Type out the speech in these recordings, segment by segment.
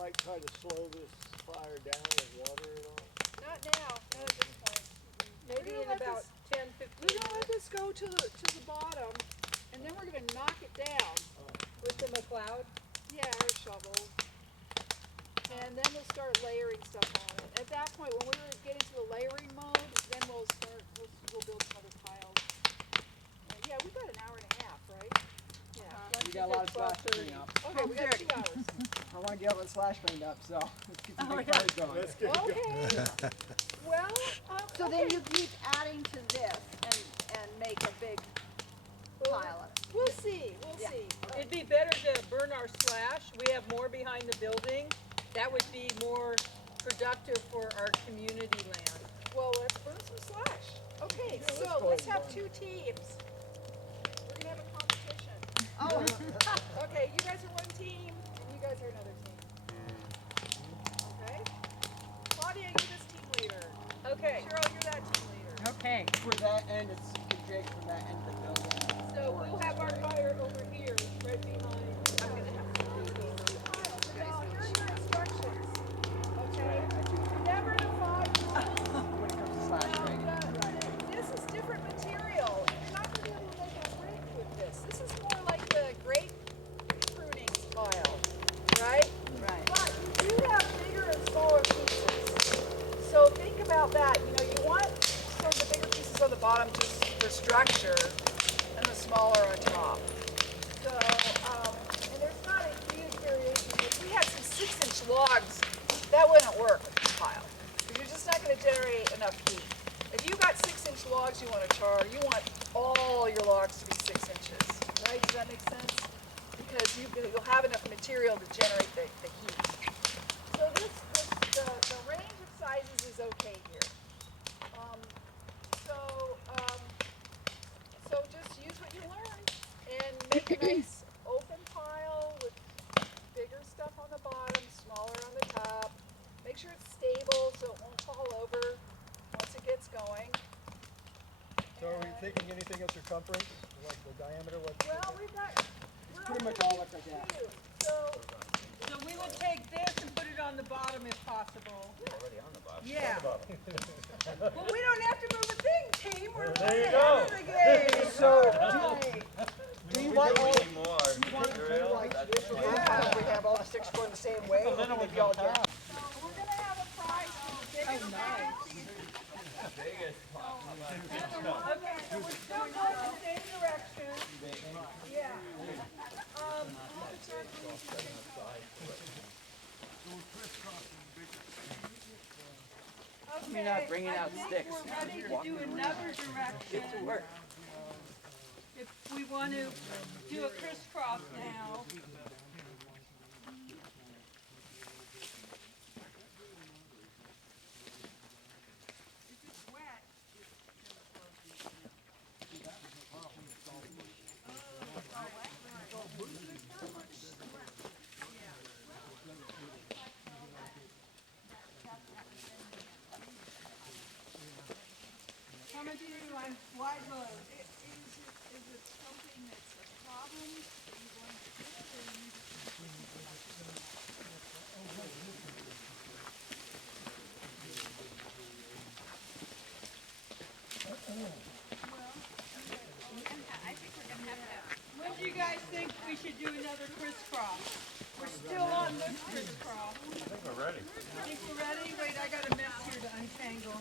like try to slow this fire down with water at all? Not now, not at this point. Maybe in about 10, 15 We're gonna let minutes. this go to the bottom, and then we're gonna knock it down. With the McLeod? Yeah, or a shovel. And then we'll start layering stuff on it. At that point, when we get into the layering mode, then we'll build some other piles. And yeah, we've got an hour and a half, right? Yeah. We got a lot of slash cleaning up. Okay, we got 2 hours. I want to get all the slash cleaned up, so let's get the big fires going. Let's get it going. Okay. Well, So okay. then you keep adding to this and make a big pile of it. We'll see, we'll Yeah. see. It'd be better to burn our slash. We have more behind the building. That would be more productive for our community land. Well, let's burn some slash. Okay, let's so go let's ahead have and 2 teams. We're gonna have a competition. Oh, Okay, you guys are one team, and you guys are another team. Okay? Claudia, you're this team leader. Okay. Cheryl, you're that team leader. Okay. For that end, it's you can drag from that end of the building. So we'll have our fire over here, right behind. I'm gonna have to do these piles. Now, here are your instructions. Okay? Remember the 5 rules. When it comes to slash draging. This is different material. You're not gonna be able to make a rig with this. This is more like the grape pruning pile, right? right. But you do have bigger and smaller pieces. So think about that. You know, you want some of the bigger pieces on the bottom just for structure and the smaller on top. So, and there's not a huge variation. If we had some 6-inch logs, that wouldn't work with this pile. Because you're just not going to generate enough heat. If you got 6-inch logs you want to char, you want all your logs to be 6 inches. Right? Does that make sense? Because you'll have enough material to generate the heat. So the range of sizes is okay here. So just use what you learned and make a nice open pile with bigger stuff on the bottom, smaller on the top. Make sure it's stable so it won't fall over once it gets going. So are we thinking anything of circumference, like the diameter? Well, we're Pretty much all looks like that. So we would take this and put it on the bottom if possible. Already on the bottom. Yeah. Well, we don't have to move a thing, team. We're There you ahead go. of the game. So, Right. do you want all, We need more do you want to do material. like That's this, or do you want we have all the sticks going the same way? Or can they be all different? So we're gonna have a prize for the biggest pile. biggest pop. Okay, so we're still going in the same direction. Yeah. You're not bringing out sticks. We're ready to do another direction. Work. If we want to do a crisscross now. Coming to you on wide load. Is it something that's a problem that you want to fix or you need to? When do you guys think we should do another crisscross? We're still on this crisscross. I think we're ready. Think we're ready? Wait, I got a mess here to untangle.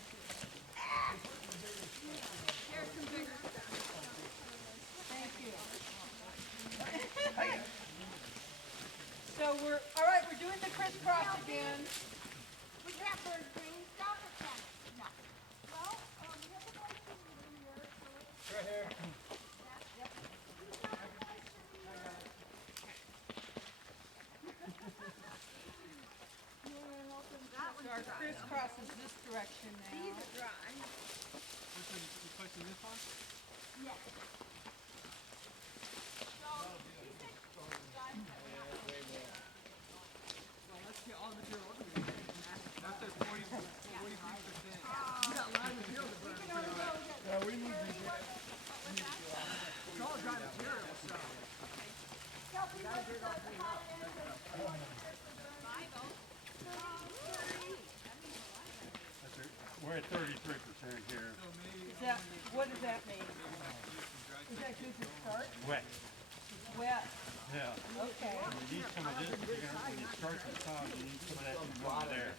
Here's some bigger stuff. Thank you. So all right, we're doing the crisscross again. We have the green stuff or can? No. Well, we have a question here, so Right here. So our crisscross is this direction now. These are dry. Yeah, we need these. Kelpie, what's the high end of Over there,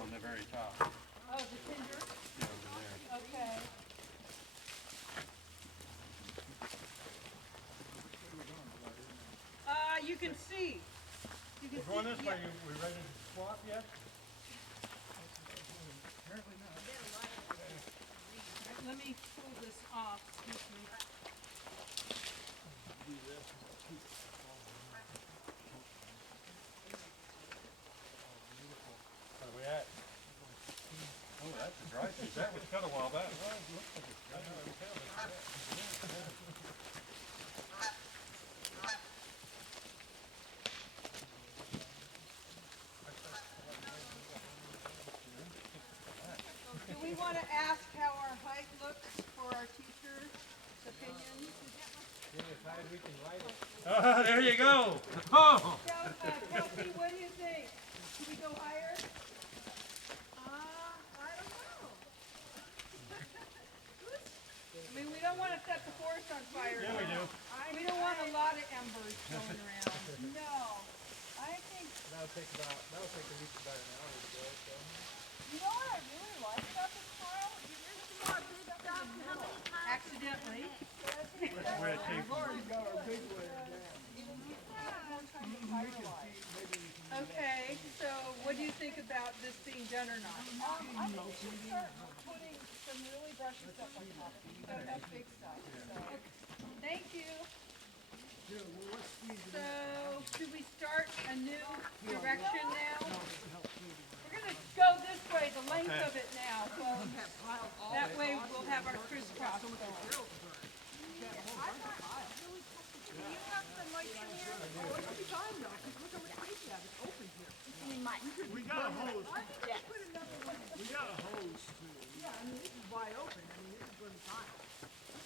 on the very top. Oh, the tinder? Yeah, over there. Okay. You can see. You can We're going see, this way, we ready to swap yet? Let me pull this off, excuse me. Where we at? Oh, that's a dry piece. That was cut a while back. Do we want to ask how our height looks for our teacher's opinion? There you go. Oh. Kelpie, what do you think? Should we go higher? I don't know. I mean, we don't want to set the forest on fire. Yeah, we do. We don't want a lot of embers going around. No, I think, That'll take at least about an hour to go, so. you know what I really like about this pile? You just see how big stuff, how many times. Accidentally. Where it came from. Already got our big one down. Okay, so what do you think about this being done or not? I think we should start putting some really brushy stuff on top of it. You don't have big stuff, so. Thank you. So, should we start a new direction now? We're gonna go this way, the length of it now, so that way we'll have our crisscross going. Do you have some moisture here? We got a hose. Yes. We got a hose too. Yeah, I mean, this is wide open. I mean, this is good time.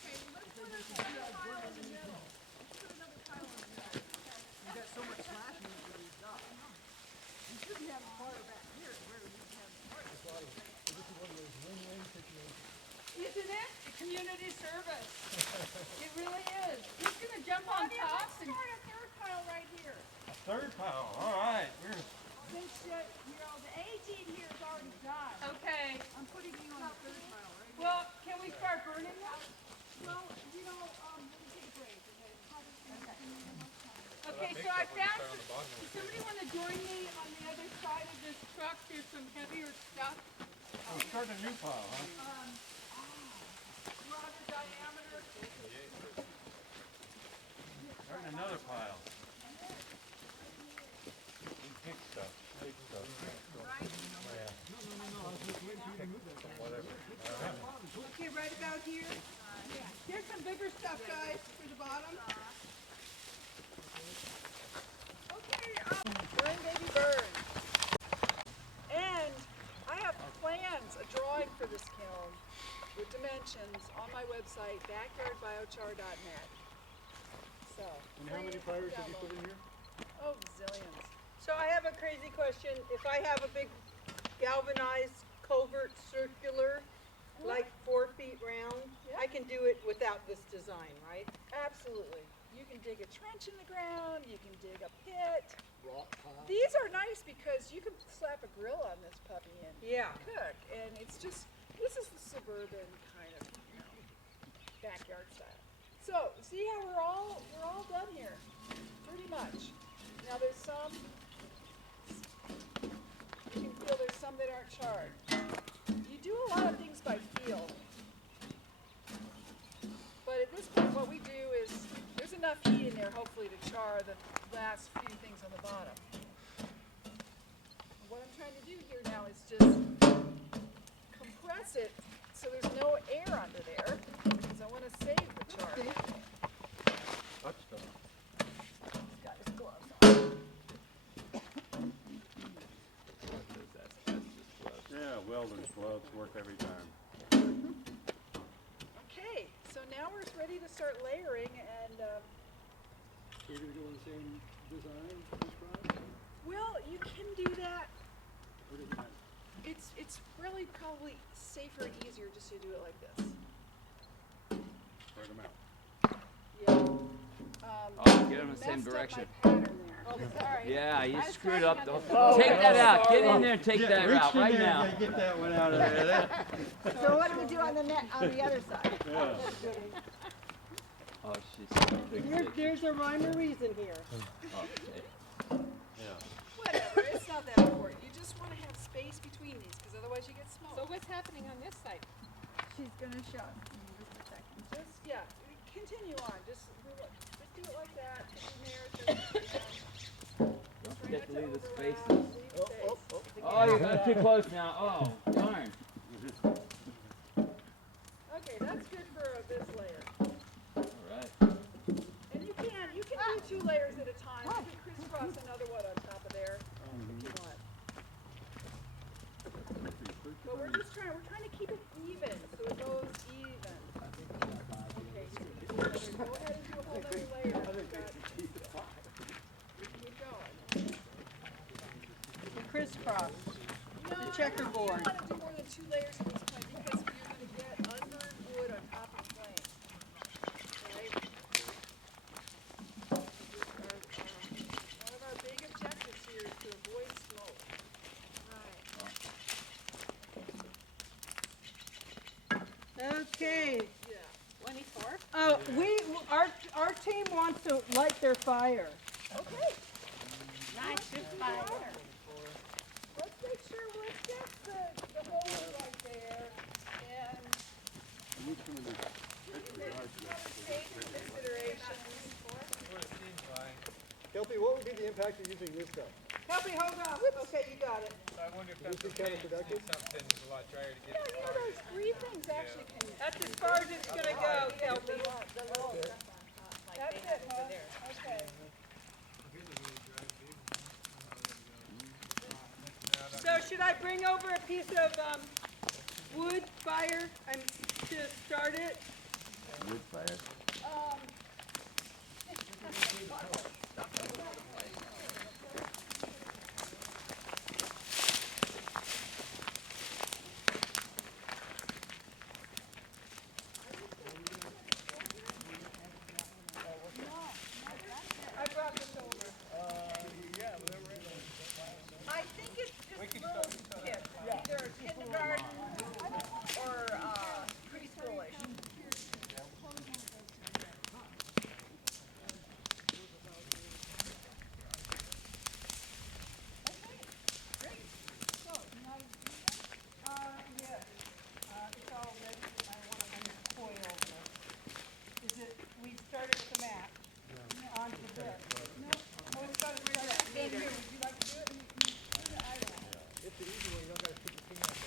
Okay, let's put another pile in the middle. Let's put another pile in the middle. We got so much slashing that we've got. We shouldn't have a fire back here where we have a fire. This is one of those win-win situations. Isn't it? The community service. It really is. Who's gonna jump on top Let's and start a third pile right here. Third pile. All right. Since, you know, the A team here is already done. okay. I'm putting you on the third pile, right? Well, can we start burning them? Well, you know, let me take a break and then have it finish. Okay, so I found some, does somebody wanna join me on the other side of this truck? There's some heavier stuff. We're starting a new pile, huh? Broader diameter. Starting another pile. Big stuff. Big stuff. Okay, right about here. Here's some bigger stuff, guys, for the bottom. Okay, burn baby burn. And I have plans, a drawing for this kiln with dimensions on my website, backyardbiochar.net. So. And how many fires have you put in here? Oh, zillions. So I have a crazy question. If I have a big galvanized culvert circular, like 4 feet round, I can do it without this design, right? Absolutely. You can dig a trench in the ground, you can dig a pit. Rock pile? These are nice because you can slap a grill on this puppy and Yeah. cook. And it's just, this is the suburban kind of, you know, backyard style. So, see how we're all done here, pretty much. Now there's some, you can feel there's some that aren't charred. You do a lot of things by feel. But at this point, what we do is, there's enough heat in there, hopefully, to char the last few things on the bottom. What I'm trying to do here now is just compress it so there's no air under there, because I want to save the char. Touch stuff. He's got his gloves on. Yeah, welder's gloves work every time. Okay, so now we're ready to start layering, and So you're gonna go in the same design, describe? well, you can do that. Or does it matter? It's really probably safer and easier just to do it like this. Spread them out. Yeah. Oh, get 'em in the same messed up direction. my pattern there. Sorry. Yeah, you I was screwed trying up not the to- whole. Take that out. Get in there and take that Reach out in right there now. and get that one out of there. So what do we do on the net, on the other side? Oh, she's so big. There's a rhyme or reason here. Whatever, it's not that important. You just want to have space between these, because otherwise you get smoke. So what's happening on this side? She's gonna show us in just a second. Just, yeah, continue on. Just do it like that. Put in there. Try Don't not to leave the overlap. spaces. Leave space. Oh, you got too close now. Oh, darn. Okay, that's good for this layer. All right. And you can do 2 layers at a time. You can crisscross another one on top of there if you want. But we're trying to keep it even, so it goes even. Okay, so go ahead and do a whole other layer. Keep going. The crisscross. No, The checkerboard. You don't want to do more than 2 layers at this point because you're going to get unburned wood on top of the flame. Right? One of our big objectives here is to avoid smoke. Okay. Yeah. 24? Our team wants to light their fire. Okay. Nice, good fire. Let's make sure let's get the hose right there and safety considerations. Kelpie, what would be the impact of using this stuff? Kelpie, hold on. Okay, you got it. I wonder if Would that's it be counterproductive? something a lot drier to get Yeah, you know, those 3 things actually can. That's as far as it's gonna go, Kelpie. That's it, huh? Okay. So should I bring over a piece of wood fire to start it? Wood fire. I brought this over. I think it's just little kids, either kindergarten or preschoolish. Yes. It's all ready. I want to uncoil this. Is it, we started with the mat. Onto this. No. Oh, it's got to start at here. Would you like to do it? I don't know. It's the easy one, you don't gotta stick your finger on it.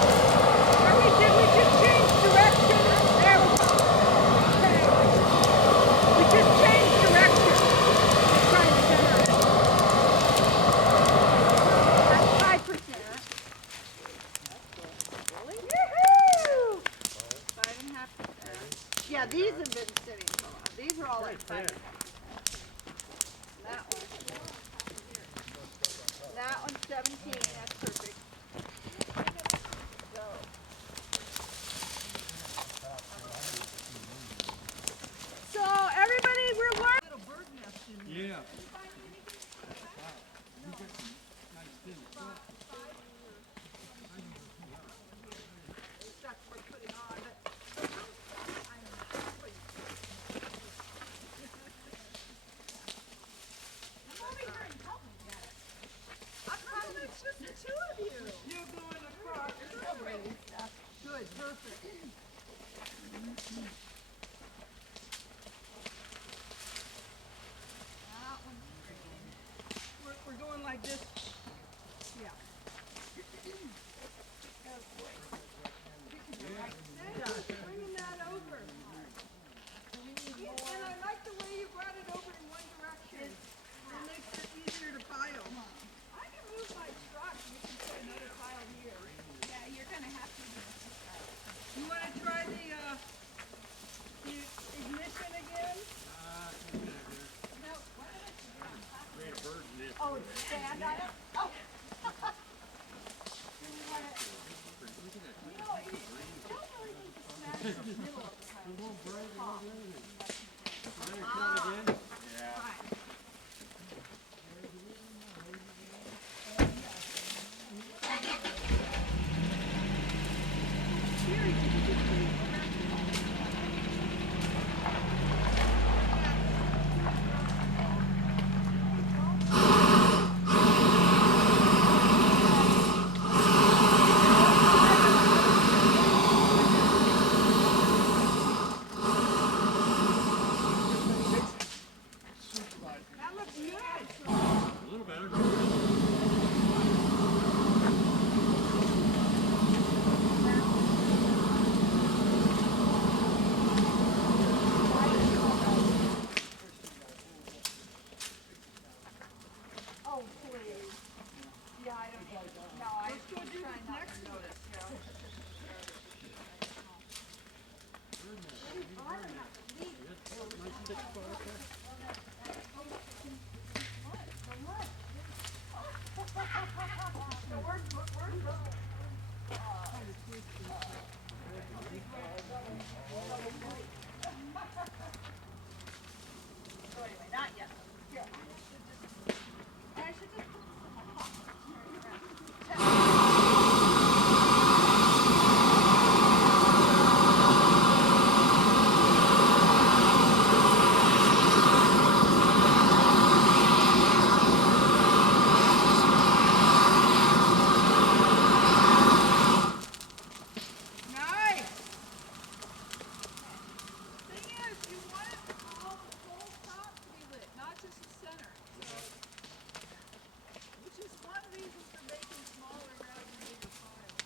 Did we just change direction? There we go. Okay. We just changed direction. We're trying to generate. That's 5%. Woohoo! 5.5%. Yeah, these have been sitting for a while. These are all like 5. That one. That one's 17. That's perfect. So everybody, we're learning. Yeah. Perfect. We're going like this. Yeah. Bringing that over. And I like the way you brought it over in one direction. It makes it easier to pile. I can move my truck, you can put another pile here. Yeah, you're gonna have to. You want to try the ignition again? No, what am I doing? Oh, stand on it? Oh. You know, you don't really need to smash the middle of the pile, just the top. That looks good. A little better. Oh, please. Yeah, I don't know. No, I Let's go do try this not next to one. notice, yeah. So anyway, not yet. Here. I should just put this in my pocket. Nice. Thing is, you want it all the whole top to be lit, not just the center. So, which is one reason for making smaller rather than bigger piles.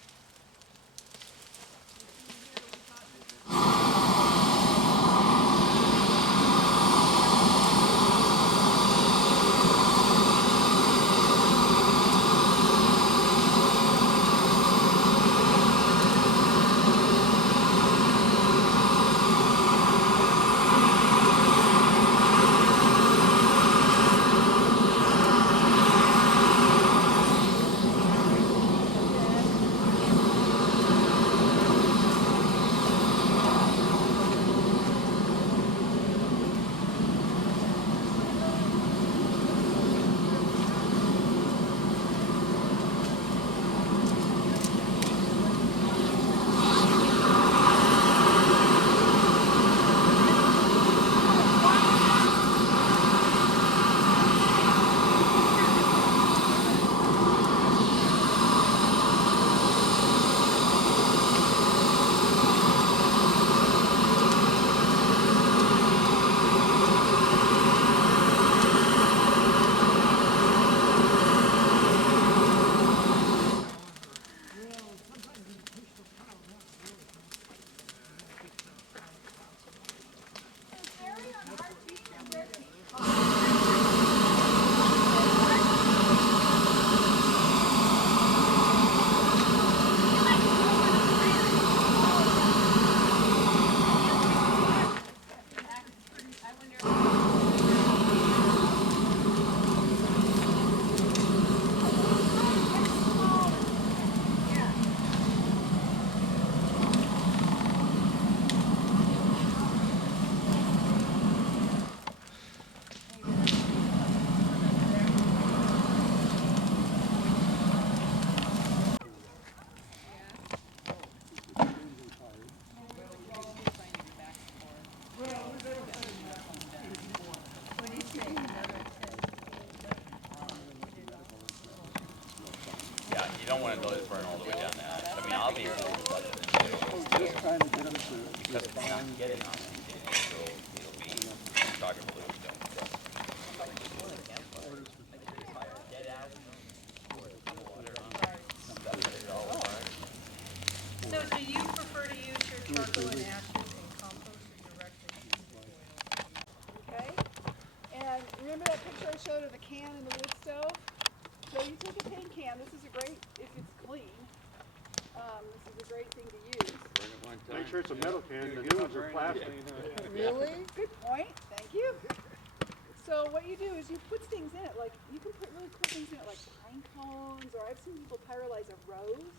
You see here, we got this. Yeah, you don't want to let it burn all the way down there. I mean, obviously, trying to get them to Because it's not getting on it, so it'll be talking a little bit. So do you prefer to use your charcoal and ashes in compost or directly use the soil? Okay? And remember that picture I showed of the can in the wood stove? So you take a paint can, this is a great, if it's clean, this is a great thing to use. Make sure it's a metal can, the new ones are plastic. Really? Good point, thank you. So what you do is you put things in it, like you can put really cool things in it, like pine cones, or I've seen people pyrolyze a rose,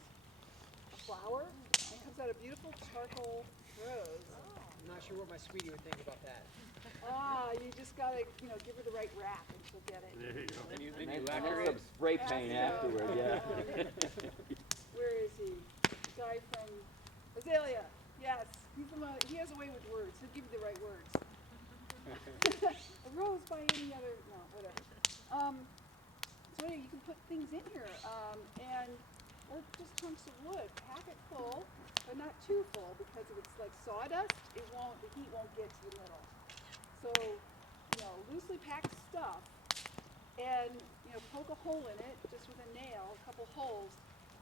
a flower, and it comes out a beautiful charcoal rose. I'm not sure what my sweetie would think about that. You just gotta, give her the right rack and she'll get it. There you go. And then some spray paint afterward, yeah. Where is he? The guy from Azalea. Yes, he's the one, he has a way with words. He'll give you the right words. A rose by any other, no, whatever. So anyway, you can put things in here, or just chunks of wood. Pack it full, but not too full, because if it's like sawdust, the heat won't get to the middle. So, loosely packed stuff, and, poke a hole in it, just with a nail, a couple holes,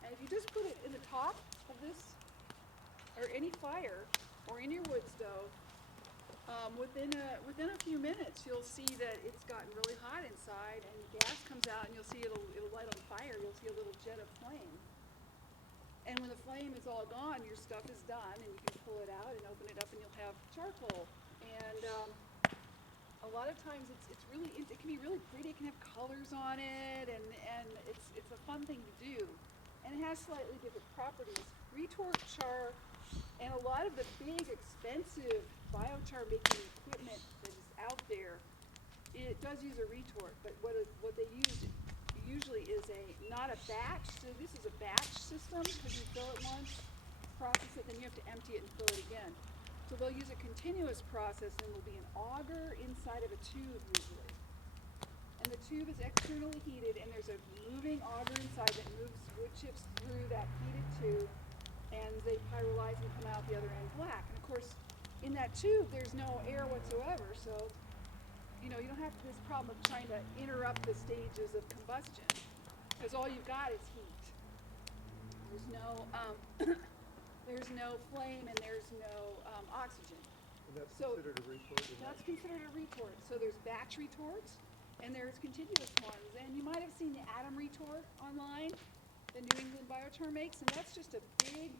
and if you just put it in the top of this, or any fire, or in your wood stove, within a few minutes, you'll see that it's gotten really hot inside, and gas comes out, and you'll see it'll light on fire. You'll see a little jet of flame. And when the flame is all gone, your stuff is done, and you can pull it out and open it up, and you'll have charcoal. And a lot of times, it can be really pretty. It can have colors on it, and it's a fun thing to do. And it has slightly different properties. Retort, char, and a lot of the big, expensive biochar making equipment that is out there, it does use a retort, but what they use usually is not a batch. So this is a batch system, because you fill it once, process it, then you have to empty it and fill it again. So they'll use a continuous process, and there'll be an auger inside of a tube usually. And the tube is externally heated, and there's a moving auger inside that moves wood chips through that heated tube, and they pyrolyze and come out the other end black. And of course, in that tube, there's no air whatsoever, so you don't have this problem of trying to interrupt the stages of combustion, because all you've got is heat. There's no there's no flame, and there's no oxygen. And that's So considered a retort? That's considered a retort. So there's batch retorts, and there's continuous ones. And you might have seen the atom retort online, the New England Biochar makes, and that's just a big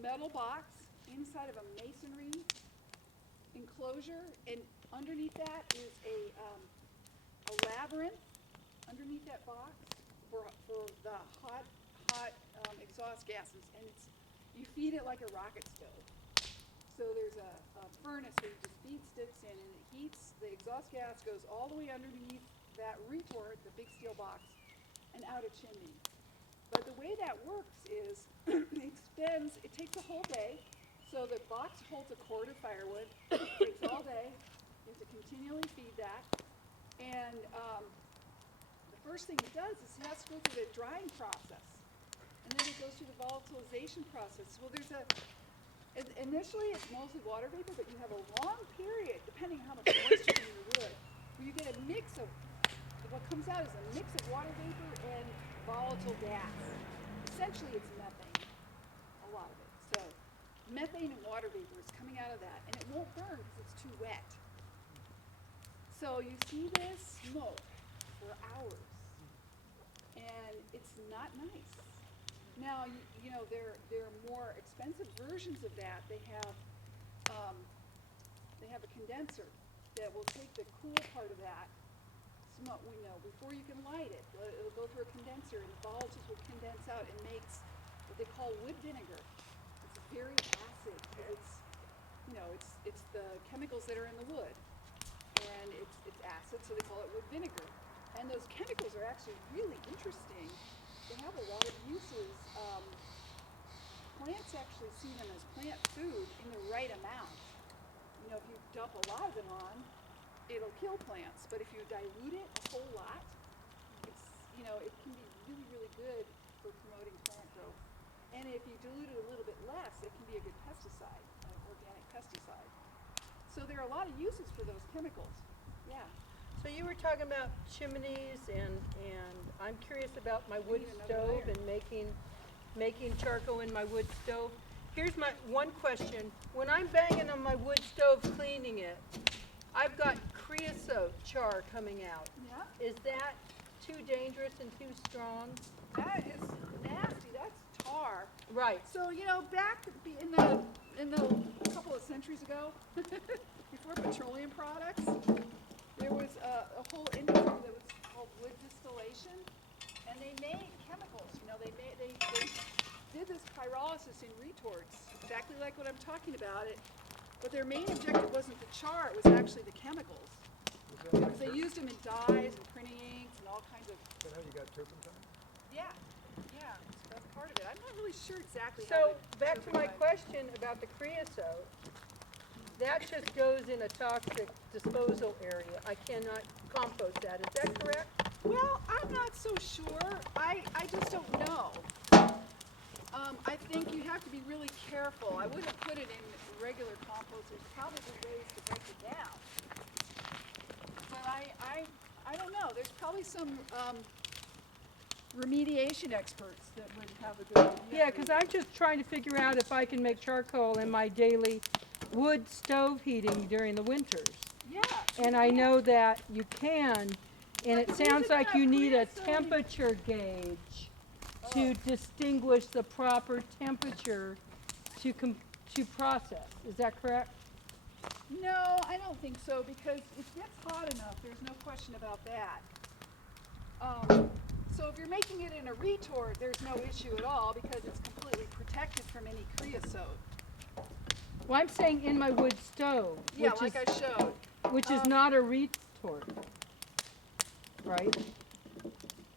metal box inside of a masonry enclosure, and underneath that is a labyrinth underneath that box for the hot exhaust gases, and you feed it like a rocket stove. So there's a furnace where you just feed sticks in, and it heats. The exhaust gas goes all the way underneath that retort, the big steel box, and out a chimney. But the way that works is it takes a whole day. So the box holds a quart of firewood. It takes all day. You have to continually feed that. And the first thing it does is it has to go through the drying process. And then it goes through the volatilization process. Well, initially it's mostly water vapor, but you have a long period, depending on how much moisture in the wood, where you get a mix of, what comes out is a mix of water vapor and volatile gas. Essentially it's methane, a lot of it. So methane and water vapor is coming out of that, and it won't burn because it's too wet. So you see this smoke for hours, and it's not nice. Now, there are more expensive versions of that. They have a condenser that will take the cool part of that smoke, before you can light it. It'll go through a condenser, and the volatiles will condense out and makes what they call wood vinegar. It's very acid. It's the chemicals that are in the wood, and it's acid, so they call it wood vinegar. And those chemicals are actually really interesting. They have a lot of uses. Plants actually see them as plant food in the right amount. If you dump a lot of it on, it'll kill plants. But if you dilute it a whole lot, it can be really, really good for promoting plant growth. And if you dilute it a little bit less, it can be a good pesticide, an organic pesticide. So there are a lot of uses for those chemicals. Yeah. So you were talking about chimneys and I'm curious about my wood need another stove layer. and making charcoal in my wood stove. Here's my one question. When I'm banging on my wood stove cleaning it, I've got creosote char coming out. Yeah. Is that too dangerous and too strong? That is nasty. That's tar. Right. So, you know, back in the couple of centuries ago, before petroleum products, there was a whole industry that was called wood distillation, and they made chemicals. You know, they did this pyrolysis in retorts, exactly like what I'm talking about. But their main objective wasn't the char; it was actually the chemicals. Because they used them in dyes and printing inks and all kinds of. Is that how you got turpentine? Yeah, that's part of it. I'm not really sure exactly how. So the back to my turpentine- question about the creosote. That just goes in a toxic disposal area. I cannot compost that. Is that correct? Well, I'm not so sure. I just don't know. I think you have to be really careful. I wouldn't put it in regular compost. There's probably ways to break it down. But I don't know. There's probably some remediation experts that would have a good idea. Yeah, because I'm just trying to figure out if I can make charcoal in my daily wood stove heating during the winters. Yeah. And I know that you can, and it But sounds isn't like that you need a creosote? temperature gauge to distinguish the proper temperature to process. Is that correct? No, I don't think so, because it gets hot enough, there's no question about that. So if you're making it in a retort, there's no issue at all, because it's completely protected from any creosote. Well, I'm saying in my wood stove, Yeah, like I showed. which is not a retort, right?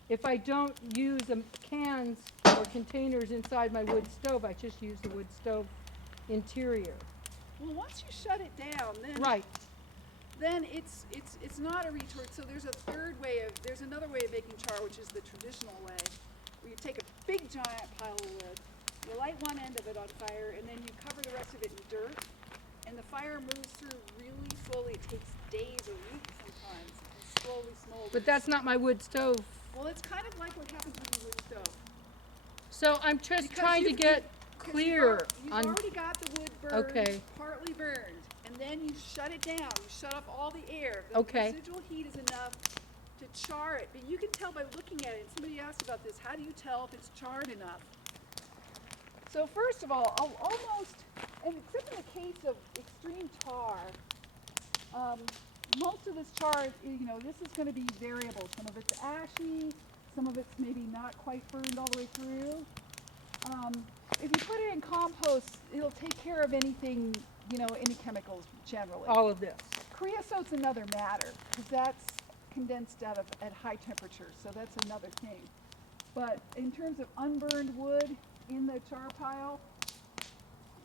If I don't use cans or containers inside my wood stove, I just use the wood stove interior. Well, once you shut it down, Right. then it's not a retort. So there's another way of making char, which is the traditional way, where you take a big giant pile of wood, you light one end of it on fire, and then you cover the rest of it in dirt, and the fire moves through really slowly. It takes days or weeks sometimes, and slowly smolders. But that's not my wood stove. Well, it's kind of like what happens with your wood stove. So I'm just Because trying to get clear You've on, already got the wood burned, Okay. partly burned, and then you shut it down. You shut off all the air. The Okay. residual heat is enough to char it. But you can tell by looking at it. Somebody asked about this. How do you tell if it's charred enough? So first of all, I'll almost, and except in the case of extreme tar, most of this char, this is going to be variable. Some of it's ashy, some of it's maybe not quite burned all the way through. If you put it in compost, it'll take care of anything, any chemicals generally. all of this. Creosote's another matter, because that's condensed at high temperatures, so that's another thing. But in terms of unburned wood in the char pile, it's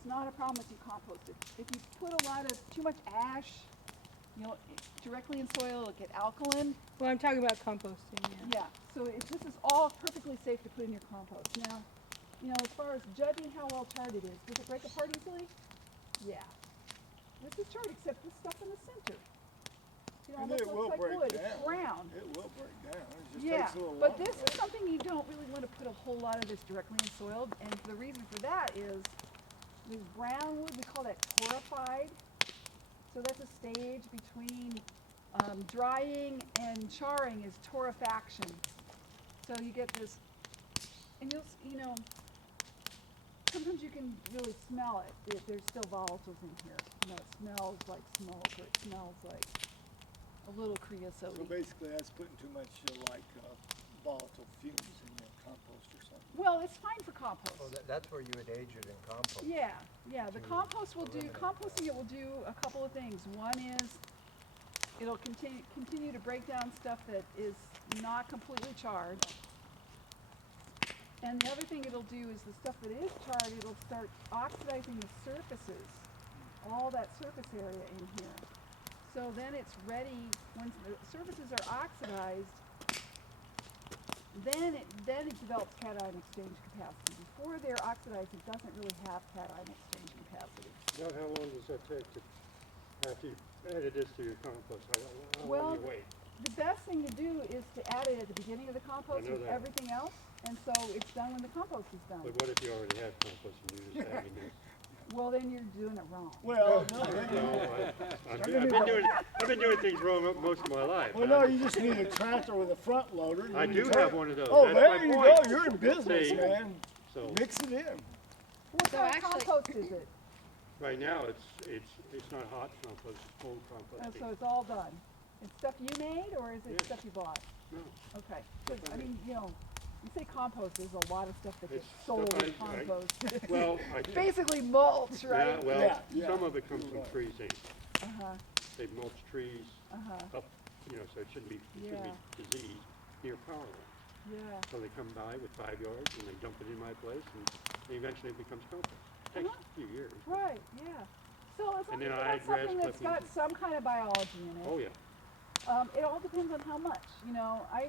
not a problem if you compost it. If you put too much ash, directly in soil, it'll get alkaline. Well, I'm talking about composting, yeah. Yeah, so this is all perfectly safe to put in your compost. Now, as far as judging how well charred it is, does it break apart easily? Yeah. This is charred except this stuff in the center. And Almost it looks will like break wood. down. It's brown. It will break down. It just Yeah, takes a little but longer, this is right? something you don't really want to put a whole lot of this directly in soil, and the reason for that is this brown wood, we call that torrefied. So that's a stage between drying and charring is torrefaction. So you get this, and sometimes you can really smell it. There's still volatiles in here. It smells like smoke, or it smells like a little creosote. So basically, that's putting too much volatile fumes in your compost or something. Well, it's fine for compost. Oh, that's where you would age it in compost. Yeah. The compost will do, composting it will do a couple of things. One is it'll continue to break down stuff that is not completely charred. And the other thing it'll do is the stuff that is charred, it'll start oxidizing the surfaces, all that surface area in here. So then it's ready, once the surfaces are oxidized, then it develops cation exchange capacity. Before they're oxidized, it doesn't really have cation exchange capacity. Now, how long does that take to, after you added this to your compost? How Well, long do you wait? The best thing to do is to add it at the beginning of the compost I know with that. everything else, and so it's done when the compost is done. But what if you already have compost and you just add in there? Well, then you're doing it wrong. Well, no, I've been doing things wrong most of my life. well, no, you just need a tractor with a front loader. I You do turn have it. one of those. Oh, That's there my you point. go. You're in business, See? man. So Mix it in. What So kind of actually- compost is it? right now it's not hot compost, it's cold compost. So it's all done. It's stuff you made, or is it Yeah. stuff you bought? No, Okay. 'Cause, Stuff I I mean, you know, you say compost, there's a lot of stuff that gets It's sold stuff as I- compost. well, Basically mulch, yeah, right? well, Yeah. some of it comes from Right. tree seeds. Uh-huh, They mulch trees uh-huh, up, so it shouldn't be diseased near power lines. yeah. So they come by with 5 yards and they dump it in my place and eventually it becomes compost. Takes a few years. Right, yeah. So as long And as then you I got add grass something that's got clippings. some kind of biology in it. Oh, yeah. It all depends on how much. You know, I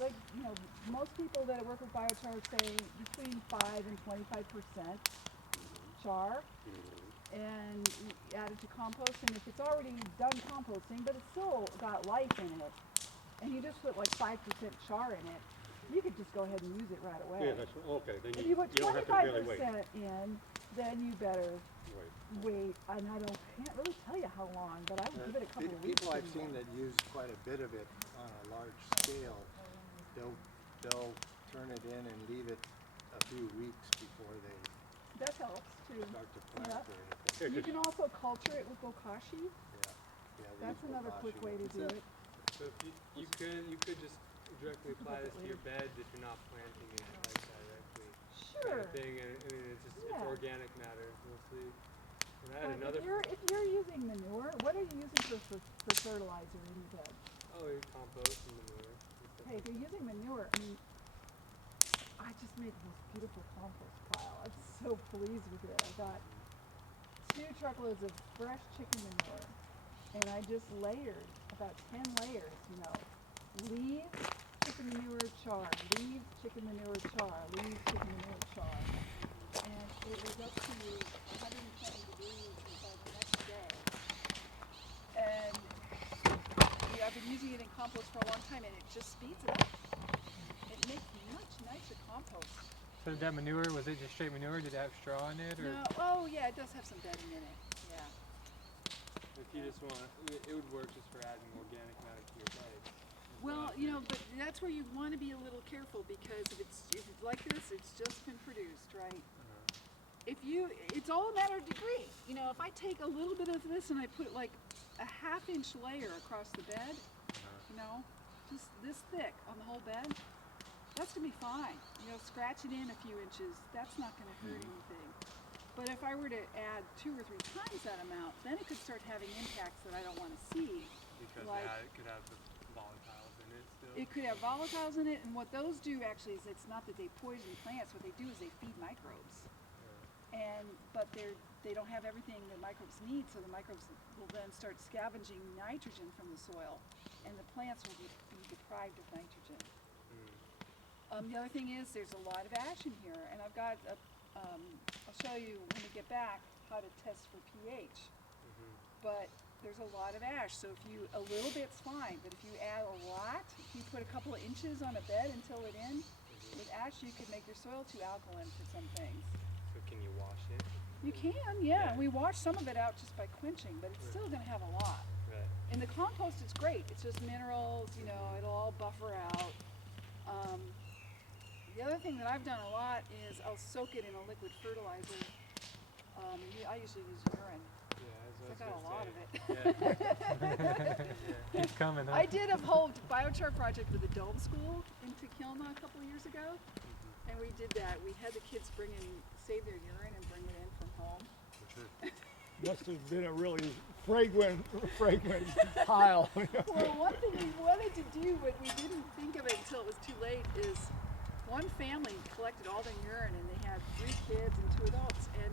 like, you know, most people that work with biochar say between 5 and 25% char, and you add it to compost. And if it's already done composting, but it's still got life in it, and you just put like 5% char in it, you could just go ahead and use it right away. Yeah, that's, okay, then If you you put don't have to really wait. 25% in, then you better Right. wait. And can't really tell you how long, but I would give it a couple of weeks. People I've anyway. seen that use quite a bit of it on a large scale, they'll turn it in and leave it a few weeks before they That helps too. start to plant Yeah. or anything. Yeah, You 'cause can also culture it with bokashi. Yeah, they That's use another bokashi. quick way to do it. So if you could just directly apply this to your bed if you're not planting it like directly. Sure. Kind of thing, and I mean, it's just Yeah. it's organic matter mostly. And I had But another. if you're using manure, what are you using for fertilizer in your bed? Oh, your compost and manure. and stuff Hey, like if you're using manure, I mean, I just made the most beautiful compost pile. I'm so pleased with it. I got 2 truckloads of fresh chicken manure, and I just layered about 10 layers, you know. Leaves, chicken manure, char. Leaves, chicken manure, char. Leaves, chicken manure, char. And it was up to 120 degrees until the next day. And I've been using it in compost for a long time, and it just speeds it up. It makes much nicer compost. So that manure, was it just straight manure? Did it have straw in it? Or No, oh yeah, it does have some bedding in it. Yeah. if you just want, it would work just for adding organic matter to your bed. Well, you know, but that's where you want to be a little careful, because if it's like this, it's just been produced, right? It's all a matter of degree. You know, if I take a little bit of this and I put like a 1/2-inch layer across the bed, you know, just this thick on the whole bed, that's gonna be fine. You know, scratch it in a few inches, that's not gonna hurt anything. But if I were to add 2 or 3 times that amount, then it could start having impacts that I don't want to see. Because Like- it could have the volatiles in it still. It could have volatiles in it, and what those do actually is, it's not that they poison plants. What they do is they feed microbes, but they don't have everything that microbes need. So the microbes will then start scavenging nitrogen from the soil, and the plants will be deprived of nitrogen. The other thing is, there's a lot of ash in here, and I've got I'll show you when we get back how to test for pH. But there's a lot of ash, so a little bit's fine, but if you add a lot, if you put a couple of inches on a bed and till it in, with ash you could make your soil too alkaline for some things. So can you wash it? You can, yeah. We wash some of it out just by quenching, but it's still gonna have a lot. Right. In the compost it's great, it's just minerals, you know, it'll all buffer out. The other thing that I've done a lot is I'll soak it in a liquid fertilizer. I usually use urine. Yeah, I got a lot of it. Keeps coming, huh? I did a whole biochar project with the Dome School in Tequilma a couple of years ago, and we did that. We had the kids save their urine and bring it in from home. Must have been a really fragrant pile. Well, one thing we wanted to do, but we didn't think of it until it was too late, is one family collected all their urine, and they had 3 kids and 2 adults, and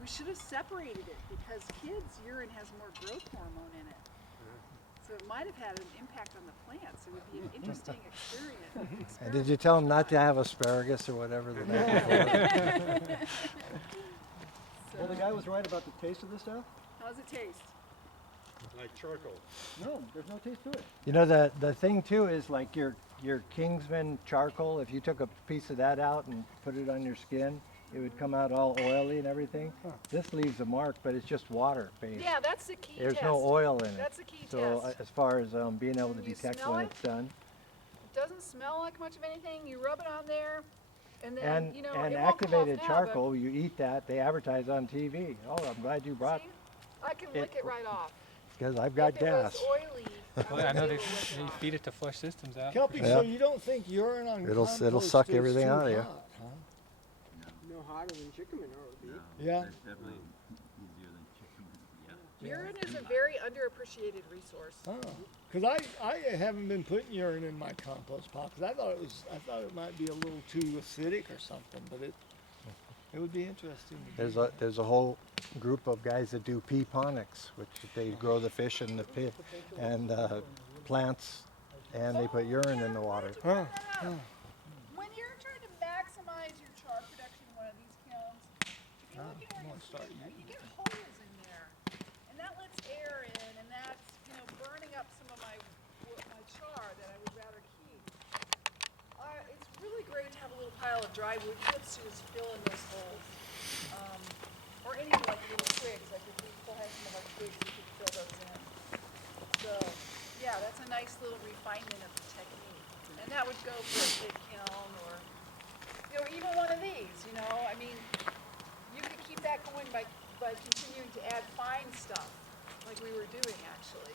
we should have separated it because kids' urine has more growth hormone in it. So it might have had an impact on the plants. It would be an interesting experience. And did you tell them not to have asparagus or whatever the night before? Well, the guy was right about the taste of this stuff. How does it taste? Like charcoal. No, there's no taste to it. You know, the thing too is like your Kingsman charcoal, if you took a piece of that out and put it on your skin, it would come out all oily and everything. This leaves a mark, but it's just water based. Yeah, that's the key There's test. no oil in it. That's the key So test. as far as being able to You detect smell when it? it's done. It doesn't smell like much of anything. You rub it on there, and then, And, you know, and it won't come off activated now, charcoal, you eat that, they advertise on TV. Oh, I'm glad you but brought, see, I can lick it right off. because I've got if gas. it was oily, Well, I know they would lick it off. feed it to flush systems out. Kelpie, Yeah. so you don't think urine on It'll compost suck is everything too out of you. hot, huh? No hotter than chicken manure would be. Yeah. It's definitely easier than chicken. Yeah. Urine is a very underappreciated resource. Because I haven't been putting urine in my compost pile because I thought it might be a little too acidic or something, but it would be interesting. There's a whole group of guys that do pea ponics, which they grow the fish in the pit and plants, and they put urine in the water. When you're trying to maximize your char production in one of these kilns, if you look at where you get holes in there, and that lets air in, and that's, you know, burning up some of my char that I would rather keep. It's really great to have a little pile of dry wood chips to just fill in those holes. Or any like little twigs, like if we still have some of our twigs, we could fill those in. So, yeah, that's a nice little refinement of the technique. And that would go for a big kiln or, you know, even one of these, you know. I mean, you could keep that going by continuing to add fine stuff, like we were doing actually.